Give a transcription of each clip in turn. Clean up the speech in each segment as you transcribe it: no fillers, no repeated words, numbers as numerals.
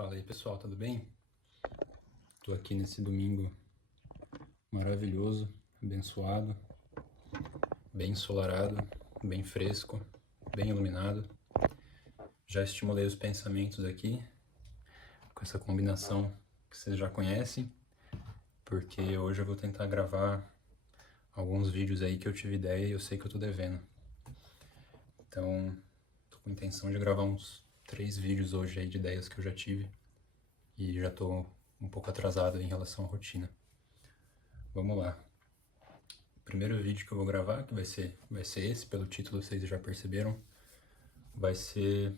Fala aí pessoal, tudo bem? Tô aqui nesse domingo maravilhoso, abençoado, bem ensolarado, bem fresco, bem iluminado. Já estimulei os pensamentos aqui com essa combinação que vocês já conhecem, porque hoje eu vou tentar gravar alguns vídeos aí que eu tive ideia e eu sei que eu tô devendo. Então, tô com intenção de gravar uns 3 vídeos hoje aí de ideias que eu já tive e já tô um pouco atrasado em relação à rotina. Vamos lá. O primeiro vídeo que eu vou gravar, que vai ser esse, pelo título vocês já perceberam, vai ser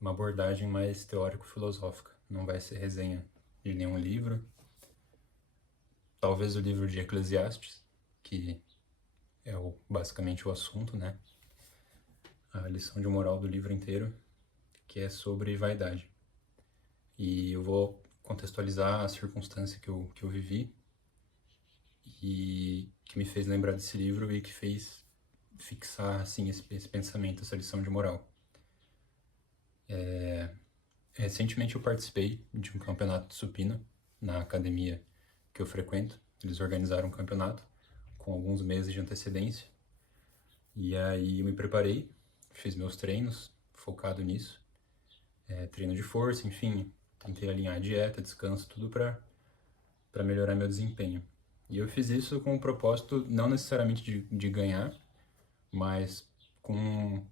uma abordagem mais teórico-filosófica. Não vai ser resenha de nenhum livro. Talvez o livro de Eclesiastes, que é basicamente o assunto, né? A lição de moral do livro inteiro, que é sobre vaidade. E eu vou contextualizar a circunstância que eu vivi e que me fez lembrar desse livro e que fez fixar assim esse pensamento, essa lição de moral. Recentemente eu participei de um campeonato de supino na academia que eu frequento. Eles organizaram um campeonato com alguns meses de antecedência. E aí eu me preparei, fiz meus treinos focado nisso. Treino de força, enfim, tentei alinhar a dieta, descanso, tudo para melhorar meu desempenho. E eu fiz isso com o propósito não necessariamente de ganhar, mas com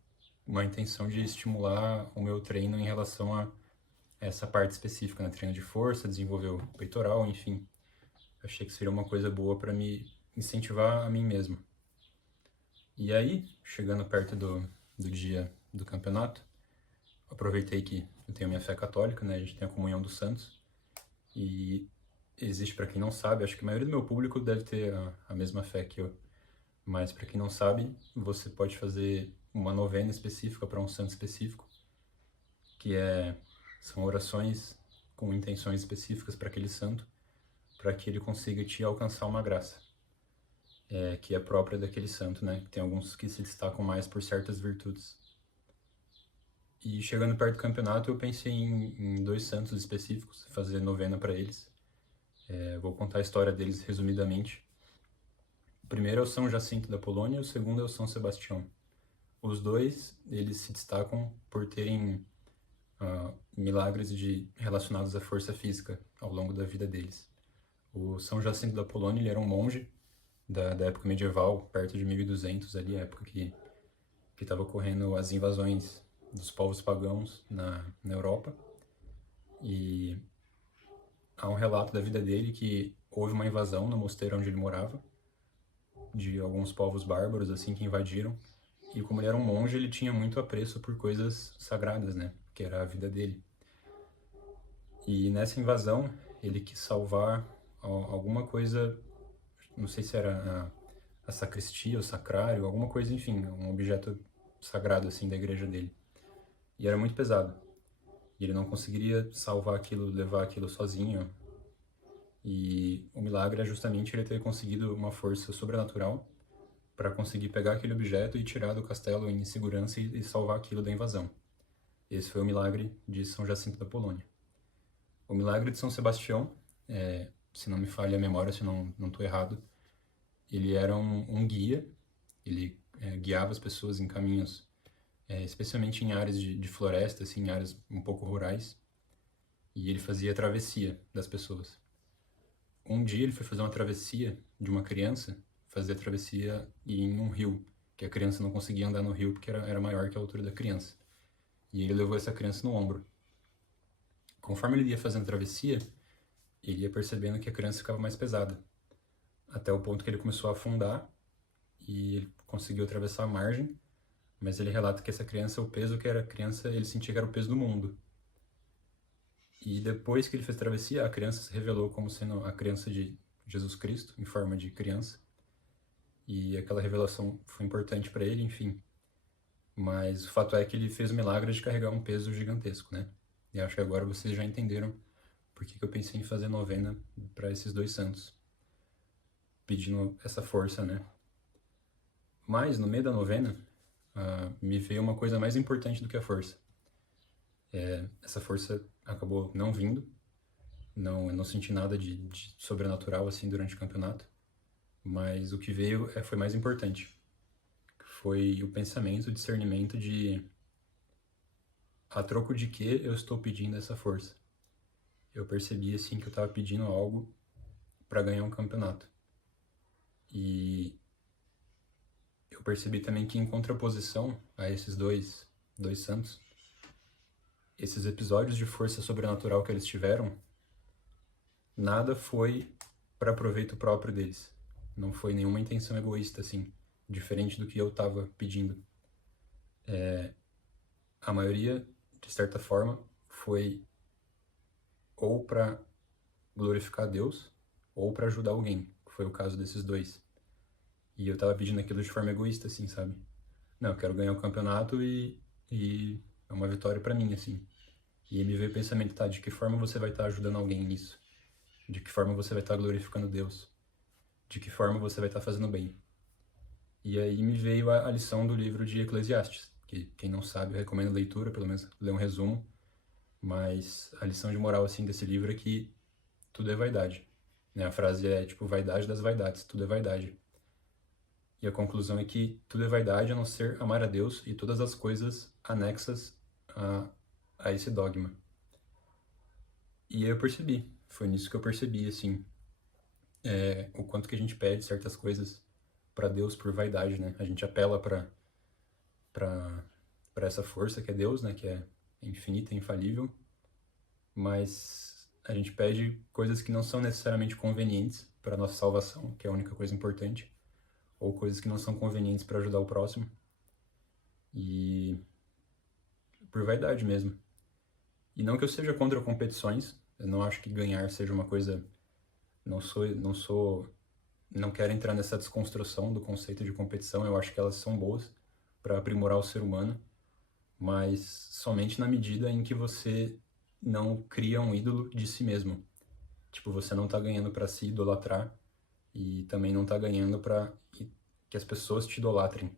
uma intenção de estimular o meu treino em relação a essa parte específica, né? Treino de força, desenvolver o peitoral, enfim. Achei que seria uma coisa boa para me incentivar a mim mesmo. E aí, chegando perto do dia do campeonato, aproveitei que eu tenho minha fé católica, né? A gente tem a comunhão dos santos. E existe, para quem não sabe, acho que a maioria do meu público deve ter a mesma fé que eu. Mas para quem não sabe, você pode fazer uma novena específica para um santo específico, que são orações com intenções específicas para aquele santo, para que ele consiga te alcançar uma graça, que é própria daquele santo, né? Tem alguns que se destacam mais por certas virtudes. E chegando perto do campeonato, eu pensei em 2 santos específicos, fazer novena para eles. Vou contar a história deles resumidamente. O primeiro é o São Jacinto da Polônia, o segundo é o São Sebastião. Os dois, eles se destacam por terem milagres relacionados à força física ao longo da vida deles. O São Jacinto da Polônia, ele era um monge da época medieval, perto de 1200 ali, a época que estava ocorrendo as invasões dos povos pagãos na Europa. E há um relato da vida dele que houve uma invasão no mosteiro onde ele morava, de alguns povos bárbaros assim que invadiram. E como ele era um monge, ele tinha muito apreço por coisas sagradas, né? Que era a vida dele. E nessa invasão, ele quis salvar alguma coisa, não sei se era a sacristia, o sacrário, alguma coisa, enfim, um objeto sagrado assim da igreja dele. E era muito pesado. E ele não conseguiria salvar aquilo, levar aquilo sozinho. E o milagre é justamente ele ter conseguido uma força sobrenatural para conseguir pegar aquele objeto e tirar do castelo em segurança e salvar aquilo da invasão. Esse foi o milagre de São Jacinto da Polônia. O milagre de São Sebastião, se não me falha a memória, se não estou errado, ele era um guia, ele guiava as pessoas em caminhos, especialmente em áreas de floresta, assim, em áreas um pouco rurais, e ele fazia a travessia das pessoas. Um dia ele foi fazer uma travessia de uma criança, fazer a travessia em um rio, que a criança não conseguia andar no rio porque era maior que a altura da criança. E ele levou essa criança no ombro. Conforme ele ia fazendo a travessia, ele ia percebendo que a criança ficava mais pesada, até o ponto que ele começou a afundar e ele conseguiu atravessar a margem, mas ele relata que essa criança, o peso que era a criança, ele sentia que era o peso do mundo. E depois que ele fez a travessia, a criança se revelou como sendo a criança de Jesus Cristo, em forma de criança. E aquela revelação foi importante para ele, enfim. Mas o fato é que ele fez o milagre de carregar um peso gigantesco, né? E acho que agora vocês já entenderam por que eu pensei em fazer novena para esses 2 santos, pedindo essa força, né? Mas no meio da novena, me veio uma coisa mais importante do que a força. Essa força acabou não vindo, eu não senti nada de sobrenatural assim durante o campeonato, mas o que veio foi mais importante. Foi o pensamento, o discernimento de a troco de que eu estou pedindo essa força. Eu percebi assim que eu estava pedindo algo para ganhar um campeonato. E eu percebi também que em contraposição a esses dois santos, esses episódios de força sobrenatural que eles tiveram, nada foi para proveito próprio deles. Não foi nenhuma intenção egoísta, assim, diferente do que eu estava pedindo. A maioria, de certa forma, foi ou para glorificar Deus ou para ajudar alguém. Foi o caso desses dois. E eu tava pedindo aquilo de forma egoísta, assim, sabe? Não, eu quero ganhar o campeonato e é uma vitória para mim, assim. E aí me veio o pensamento, tá, de que forma você vai estar ajudando alguém nisso? De que forma você vai estar glorificando Deus? De que forma você vai estar fazendo bem? E aí me veio a lição do livro de Eclesiastes, que quem não sabe eu recomendo a leitura, pelo menos ler um resumo, mas a lição de moral, assim, desse livro é que tudo é vaidade, né? A frase é, tipo, vaidade das vaidades, tudo é vaidade. E a conclusão é que tudo é vaidade a não ser amar a Deus e todas as coisas anexas a esse dogma. E aí eu percebi, foi nisso que eu percebi, assim, o quanto que a gente pede certas coisas para Deus por vaidade, né? A gente apela para essa força que é Deus, né? Que é infinita, infalível, mas a gente pede coisas que não são necessariamente convenientes para nossa salvação, que é a única coisa importante, ou coisas que não são convenientes para ajudar o próximo. E por vaidade mesmo. E não que eu seja contra competições, eu não acho que ganhar seja uma coisa, não quero entrar nessa desconstrução do conceito de competição, eu acho que elas são boas para aprimorar o ser humano, mas somente na medida em que você não cria um ídolo de si mesmo. Tipo, você não tá ganhando para se idolatrar e também não tá ganhando para que as pessoas te idolatrem.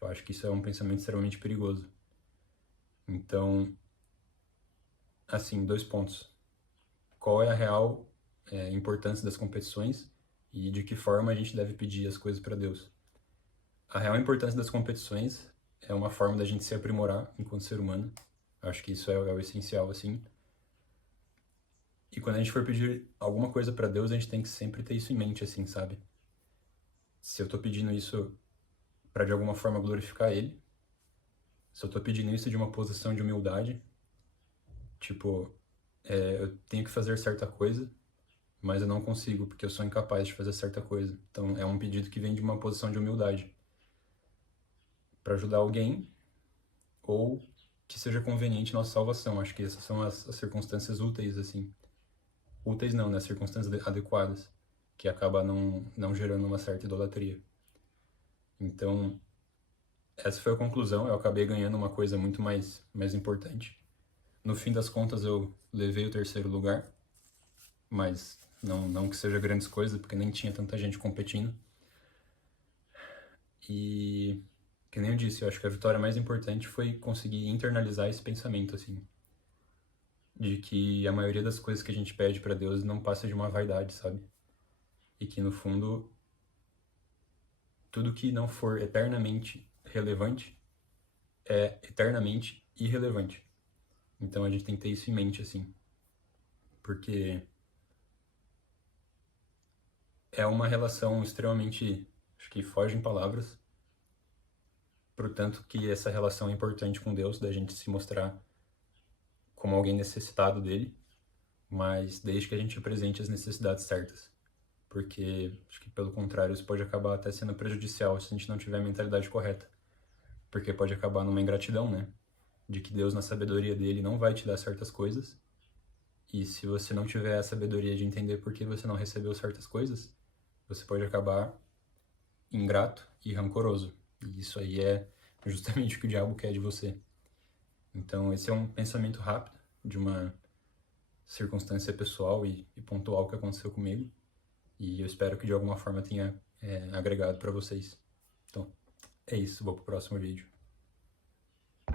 Eu acho que isso é um pensamento extremamente perigoso. Então, assim, 2 pontos. Qual é a real importância das competições e de que forma a gente deve pedir as coisas para Deus? A real importância das competições é uma forma da gente se aprimorar enquanto ser humano. Acho que isso é o essencial, assim. E quando a gente for pedir alguma coisa para Deus, a gente tem que sempre ter isso em mente, assim, sabe? Se eu tô pedindo isso para de alguma forma glorificar Ele, se eu tô pedindo isso de uma posição de humildade, tipo, eu tenho que fazer certa coisa, mas eu não consigo, porque eu sou incapaz de fazer certa coisa. Então, é um pedido que vem de uma posição de humildade para ajudar alguém ou que seja conveniente nossa salvação. Acho que essas são as circunstâncias úteis, assim. Úteis não, né? As circunstâncias adequadas, que acaba não gerando uma certa idolatria. Então, essa foi a conclusão. Eu acabei ganhando uma coisa muito mais importante. No fim das contas, eu levei o 3º lugar, mas não que seja grandes coisas, porque nem tinha tanta gente competindo. E, que nem eu disse, eu acho que a vitória mais importante foi conseguir internalizar esse pensamento, assim, de que a maioria das coisas que a gente pede para Deus não passa de uma vaidade, sabe? E que, no fundo, tudo que não for eternamente relevante é eternamente irrelevante. Então a gente tem que ter isso em mente, assim, porque é uma relação extremamente, acho que foge em palavras, portanto que essa relação é importante com Deus, da gente se mostrar como alguém necessitado dele, mas desde que a gente apresente as necessidades certas, porque acho que pelo contrário isso pode acabar até sendo prejudicial se a gente não tiver a mentalidade correta, porque pode acabar numa ingratidão, né? De que Deus na sabedoria dele não vai te dar certas coisas, e se você não tiver a sabedoria de entender por que você não recebeu certas coisas, você pode acabar ingrato e rancoroso. E isso aí é justamente o que o diabo quer de você. Então, esse é um pensamento rápido de uma circunstância pessoal e pontual que aconteceu comigo. E eu espero que de alguma forma tenha agregado para vocês. Então, é isso. Vou pro próximo vídeo.